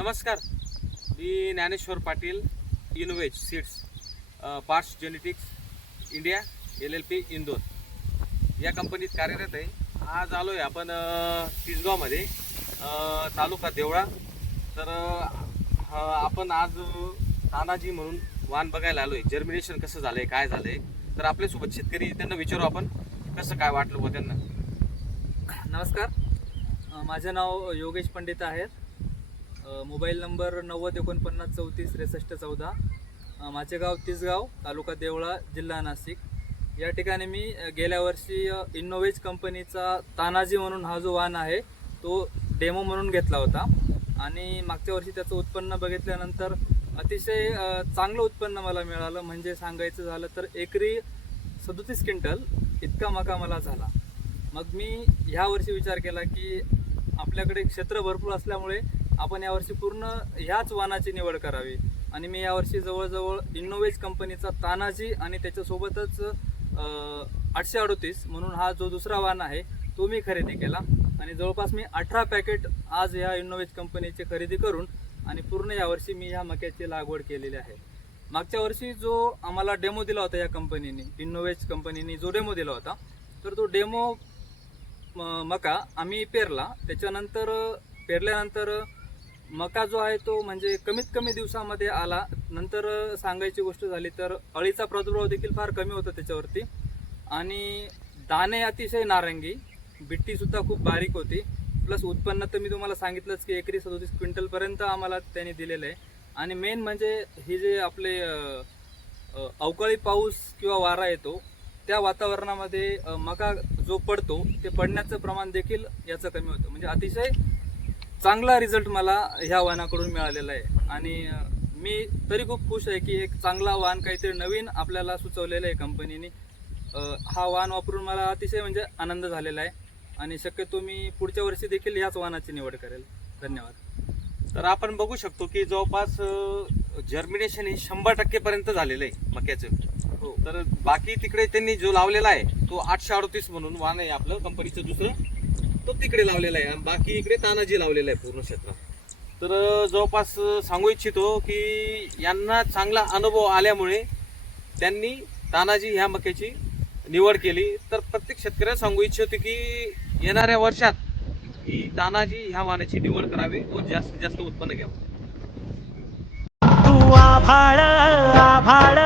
नमस्कार. मी Dnyaneshwar Patil इनवेज seeds parts genetics India L L P Indore. या कंपनीत कार्यरत आहे. आज आलो आहे आपण अ, तिसगावमध्ये तालुका देवळा. तर आपण आज तानाजी म्हणून वाण बघायला आलो आहे जर्मिनेशन कसं झालं आहे काय झालं आहे तर आपल्यासोबत शेतकरी त्यांना विचारू आपण कसं काय वाटलं बुवा त्यांना? नमस्कार. माझं माझे नाव योगेश पंडित आहे. मोबाईल नंबर नव्वद एकोणपन्नास चौतीस त्रेसष्ट चौदा. माझे गाव तिसगाव तालुका देवळा जिल्हा नाशिक. या ठिकाणी मी गेल्या वर्षी इनोवेज कंपनीचा तानाजी म्हणून हा जो वाहन आहे तो डेमो म्हणून घेतला होता. आणि मागच्या वर्षी त्याचं उत्पन्न बघितल्यानंतर अतिशय चांगलं उत्पन्न मला मिळालं. म्हणजे सांगायचं झालं तर एकरी सदोतीस क्विंटल इतका मका मला झाला. मग मी ह्या वर्षी विचार केला की आपल्याकडे क्षेत्र भरपूर असल्यामुळे आपण यावर्षी पूर्ण ह्याच वाहनाची निवड करावी. आणि मी यावर्षी जवळजवळ इनोवेज कंपनीचा तानाजी आणि त्याच्यासोबतच आठशे अडोतीस म्हणून हा जो दुसरा वाहन आहे तो मी खरेदी केला. आणि जवळपास मी अठरा पॅकेट आज ह्या इनोवेज कंपनीचे खरेदी करून आणि पूर्ण यावर्षी मी ह्या मक्याची लागवड केलेली आहे. मागच्या वर्षी जो आम्हाला डेमो दिला होता या कंपनीने इनोवेज कंपनीने जो डेमो दिला होता तर तो डेमो म- मका आम्ही पेरला. त्याच्यानंतर पेरल्यानंतर मका जो आहे तो म्हणजे कमीत कमी दिवसामध्ये आला. नंतर सांगायची गोष्ट झाली तर अळीचा प्रादुर्भाव देखील फार कमी होता त्याच्यावरती. आणि दाणे अतिशय नारंगी बिट्टीसुद्धा खूप बारीक होती. प्लस उत्पन्न तर मी तुम्हाला सांगितलंच की एकरी सदोतीस क्विंटलपर्यंत आम्हाला त्यांनी दिलेलं आहे. आणि मेन म्हणजे ही जे आपले अवकाळी पाऊस किंवा वारा येतो त्या वातावरणामध्ये मका जो पडतो ते पडण्याचं प्रमाण देखील याचं कमी होतं. म्हणजे अतिशय चांगला रिझल्ट मला ह्या वाहनाकडून मिळालेला आहे. आणि मी तरी खूप खुश आहे की एक चांगला वाहन काहीतरी नवीन आपल्याला सुचवलेलं आहे कंपनीने. हा वाहन वापरून मला अतिशय म्हणजे आनंद झालेला आहे. आणि शक्यतो मी पुढच्या वर्षी देखील ह्याच वाहनाची निवड करेल. धन्यवाद. तर आपण बघू शकतो की जवळपास जर्मिनेशन हे शंभर टक्के पर्यंत झालेलं आहे मक्याचं. हो. तर बाकी तिकडे त्यांनी जो लावलेला आहे तो आठशे अडतीस म्हणून वाहन आहे आपलं कंपनीचं दुसरं. तो तिकडे लावलेला आहे आणि बाकी इकडे तानाजी लावलेला आहे पूर्ण क्षेत्रात तर जवळपास सांगू इच्छितो की यांना चांगला अनुभव आल्यामुळे त्यांनी तानाजी ह्या मक्याची निवड केली. तर प्रत्येक शेतकऱ्याला सांगू इच्छितो की येणाऱ्या वर्षात ही तानाजी ह्या वाहनाची निवड करावी व जास्तीत जास्त उत्पन्न घ्यावं. आभाळ आभाळ.